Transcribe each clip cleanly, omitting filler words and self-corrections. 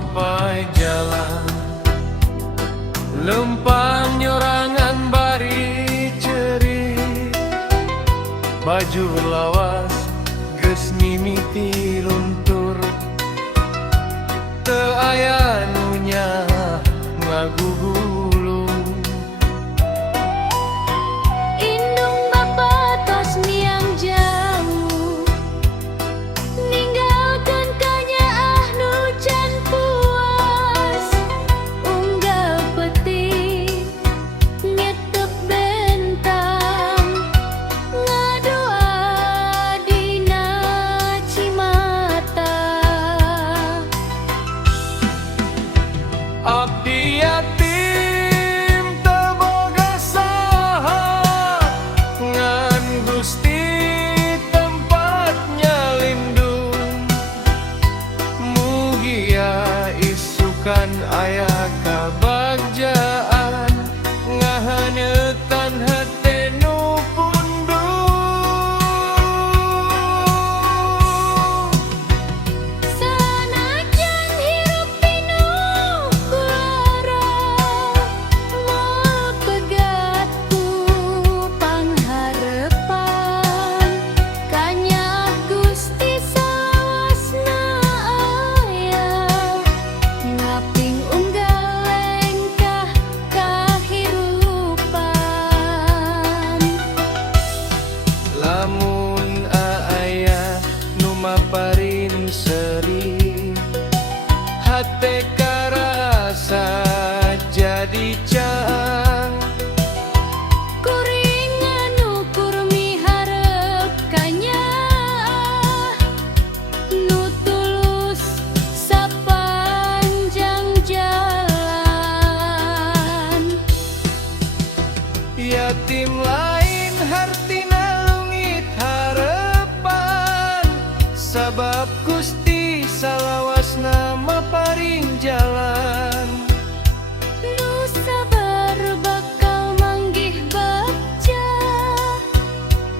mapai jalan lempang nyorangan bari cerit baju lawas geus mimiti luntur teu aya nu nyah ngagugulung. Indung bapa tos miang jauh ninggalkeun kanyaah nu can puas unggal peuting ngetep bentang ngadoa dina Cimata. Abdi yatim teu boga saha ngan Gusti tempatnya lindung mugia isukan aya kabagjaan ngahaneutan hate nu pundung. Sanajan hirup pinuh kulara moal pegat ku pangharepan kanyah Gusti salawasna aya ngaping unggal lengkah kahirupan. Lamun aya nu maparin seri hate karasa jadi caang Kuring nganukur miharep kanyah nu tulus sapanjang jalan. yatim lain hartina lungit harepan sabab Gusti salawasna maparing jalan. Nu sabar bakal manggih bagja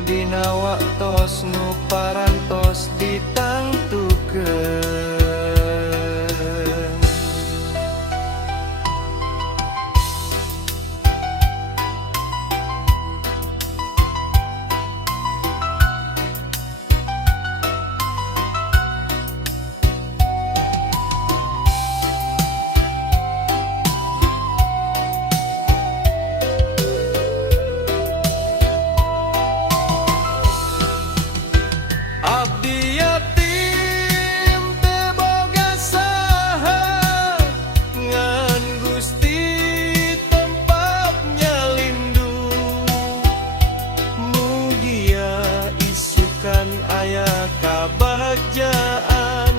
Dina waktos nu parantos ditangtukeun. Abdi yatim teu boga saha ngan Gusti tempatnya lindung mugia isukan aya kabagjaan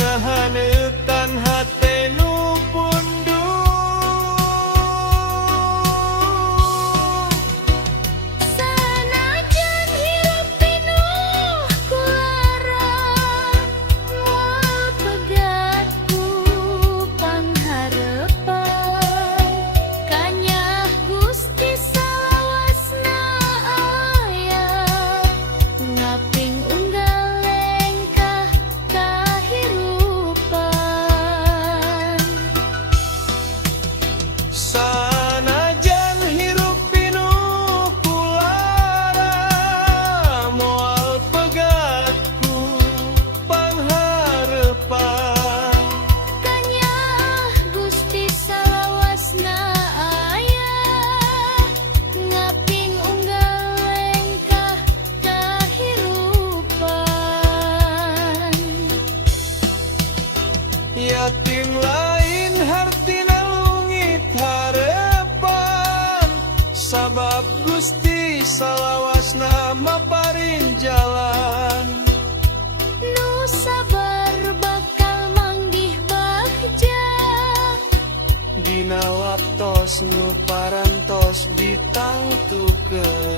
ngahaneutan hate nu pundung. Sanajan hirup pinuh kulara moal pegat ku pangharepan kanyah Gusti salawasna aya ngaping unggal lengkah kahirupan. Sanajan hirup pinuh kulara moal pegat ku pangharepan Kanyah Gusti salawasna aya ngaping unggal lengkah kahirupan. yatim lain hartina lungit harepan sabab Gusti salawasna maparin jalan. Nu sabar bakal manggih bagja Dina waktos nu parantos ditangtukeun.